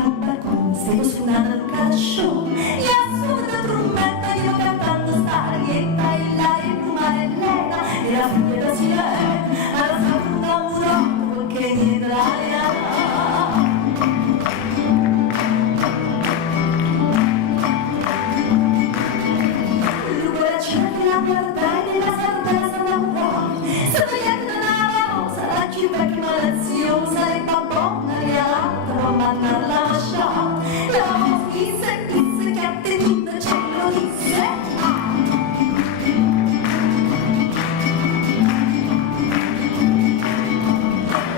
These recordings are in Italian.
era un balcone, stavo suonando un calcio, e a suono da trombetta io cantando starietta e l'aria in fumarellena, e la figlia da silenzio, alla seconda muro, che niente l'aria. Guardare la sardella fuori, sbagliando la rosa, la più vecchia malaziosa e babonna e l'altra manna la lasciata, la disse che a te tutto c'è lo disse.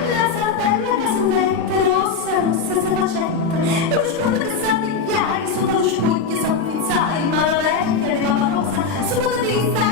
La sardella casonetta rossa, rossa se la getta, e lo scudo del santigliari sotto lo spugno s'appizzai, ma la vecchia e la rosa sono da vista.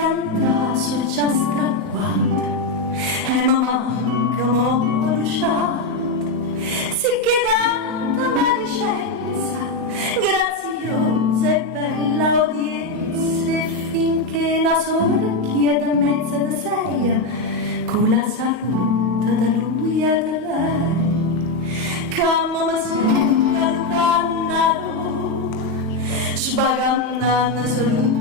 Canta sul già stracquato e non manca un bruciato, si chiedata ma licenza graziosa e bella udienza, finché la sola chiede mezza da seria con la salute da lui e da lei, come mi sembra un cannaro sbagannando sul